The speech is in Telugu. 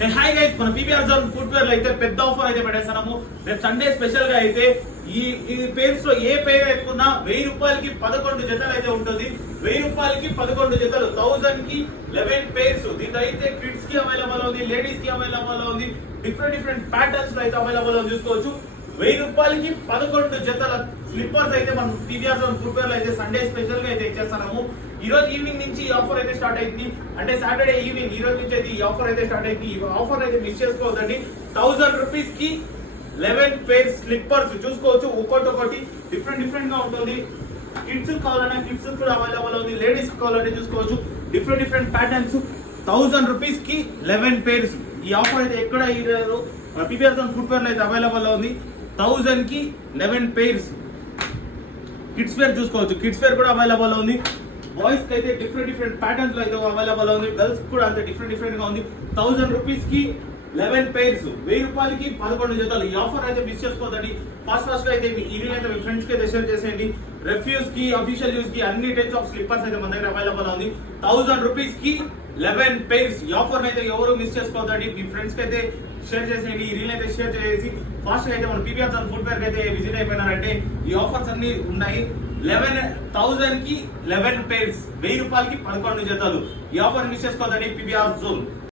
హాయ్ గైస్, మన పీవీఆర్ జోన్ ఫుట్వేర్ లో అయితే పెద్ద ఆఫర్ అయితే పెట్టేస్తున్నాము. రేపు సండే స్పెషల్ గా అయితే ఈ పేర్స్ లో ఏ పేరు ఎత్తుకున్నా 1000 రూపాయలకి 11 జతలు అయితే ఉంటుంది. 1000 రూపాయలకి 11 జతలు, 1000 కి 11 పేర్స్. దీంట్లో అయితే కిడ్స్ కి అవైలబుల్ ఉంది, లేడీస్ కి అవైలబుల్ ఉంది, డిఫరెంట్ ప్యాటర్న్స్ లో అయితే అవైలబుల్ ఉంది. చూసుకోవచ్చు. 1000 రూపాయలకి 11 జతల స్లిప్పర్స్ అయితే మనం పీవీఆర్ జోన్ ఫుట్వేర్ లో అయితే సండే స్పెషల్ గా అయితే ఇచ్చేస్తున్నాము. ఈ రోజు ఈవినింగ్ నుంచి ఈ ఆఫర్ అయితే స్టార్ట్ అయింది. అంటే సాటర్డే ఈవినింగ్ ఈ రోజు నుంచి అయితే ఈ ఆఫర్ అయితే స్టార్ట్ అయింది. ఈ ఆఫర్ అయితే మిస్ చేసుకోవద్దండి. 1000 రూపీస్ కి 11 పేర్ స్లిప్పర్స్ చూసుకోవచ్చు. ఒక్కొక్కటి డిఫరెంట్ గా ఉంటుంది. కిడ్స్ కావాలన్నా కిడ్స్ కూడా అవైలబుల్ ఉంది, లేడీస్ కావాలంటే చూసుకోవచ్చు. Different patterns. 1000 రూపీస్ కి 11 పేర్స్. ఈ ఆఫర్ అయితే ఎక్కడ ఇయ్యారు, పీవీఆర్ జోన్ ఫుట్వేర్ లో అయితే అవైలబుల్ ఉంది. 1000 కి 11 పేర్స్. కిడ్స్ వేర్ చూసుకోవచ్చు. కిడ్స్ వేర్ కూడా అవైలబుల్ ఉంది. బాయ్స్ కి అయితే డిఫరెంట్ ప్యాటర్న్స్ లో అయితే అవైలబుల్ ఉంది. గర్ల్స్ కూడా అంతే డిఫరెంట్ గా ఉంది. 1000 రూపీస్ కి 11 పేర్స్, 1000 రూపాయలకి 11 జతలు. ఈ ఆఫర్ అయితే మిస్ చేసుకోవద్దండి. ఫాస్ట్ గా అయితే ఈ వీడియో అయితే మీ ఫ్రెండ్స్ కి అయితే షేర్ చేసేయండి. రిఫ్యూజ్ కి, అఫీషియల్ యూస్ కి అన్ని టైప్స్ ఆఫ్ స్లిప్పర్స్ అయితే మన దగ్గర అవైలబుల్ ఉంది. 1000 రూపీస్ కి 11 పేర్స్. ఈ ఆఫర్ అయితే ఎవరు మిస్ చేసుకోవద్దండి. మీ ఫ్రెండ్స్ కి అయితే షేర్ చేసేయండి. ఈ రీల్ అయితే షేర్ చేసి ఫాస్ట్ గా అయితే మన పీవీఆర్ జోన్ ఫుట్వేర్ అయితే విజిట్ అయిపోయినారంటే ఈ ఆఫర్స్ అన్ని ఉన్నాయి. 11,000 కి 11 పేర్స్, 1000 రూపాయలకి 11 జతలు. ఈ ఆఫర్ మిస్ చేసుకోవద్దండి. పీవీఆర్ జోన్.